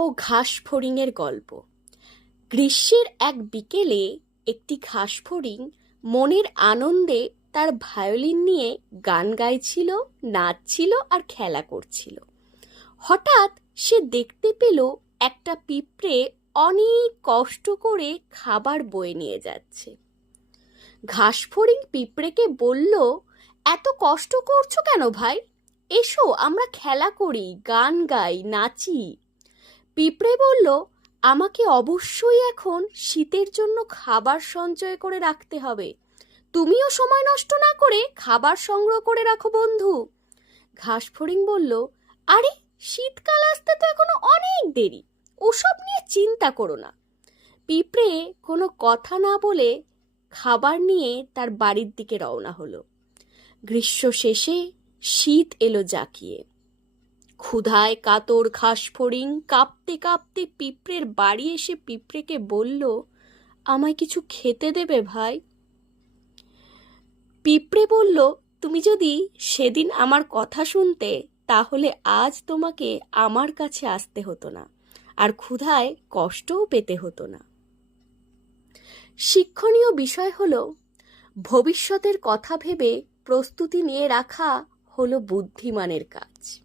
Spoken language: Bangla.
ও ঘাসফড়িংয়ের গল্প। গ্রীষ্মের এক বিকেলে একটি ঘাসফড়িং মনের আনন্দে তার ভায়োলিন নিয়ে গান গাইছিল, নাচছিল আর খেলা করছিল। হঠাৎ সে দেখতে পেল একটা পিঁপড়ে অনেক কষ্ট করে খাবার বয়ে নিয়ে যাচ্ছে। ঘাসফড়িং পিঁপড়েকে বলল, এত কষ্ট করছো কেন ভাই? এসো আমরা খেলা করি, গান গাই, নাচি। পিঁপড়ে বলল, আমাকে অবশ্যই এখন শীতের জন্য খাবার সঞ্চয় করে রাখতে হবে। তুমিও সময় নষ্ট না করে খাবার সংগ্রহ করে রাখো বন্ধু। ঘাসফড়িং বলল, আরে শীতকাল আসতে তো এখনো অনেক দেরি, ওসব নিয়ে চিন্তা করো না। পিঁপড়ে কোনো কথা না বলে খাবার নিয়ে তার বাড়ির দিকে রওনা হলো। গ্রীষ্ম শেষে শীত এলো জাঁকিয়ে। ক্ষুধায় কাতর ঘাসফড়িং কাঁপতে কাঁপতে পিঁপড়ের বাড়ি এসে পিঁপড়েকে বলল, আমায় কিছু খেতে দেবে ভাই? পিঁপড়ে বলল, তুমি যদি সেদিন আমার কথা শুনতে, তাহলে আজ তোমাকে আমার কাছে আসতে হতো না, আর ক্ষুধায় কষ্টও পেতে হতো না। শিক্ষণীয় বিষয় হলো, ভবিষ্যতের কথা ভেবে প্রস্তুতি নিয়ে রাখা হলো বুদ্ধিমানের কাজ।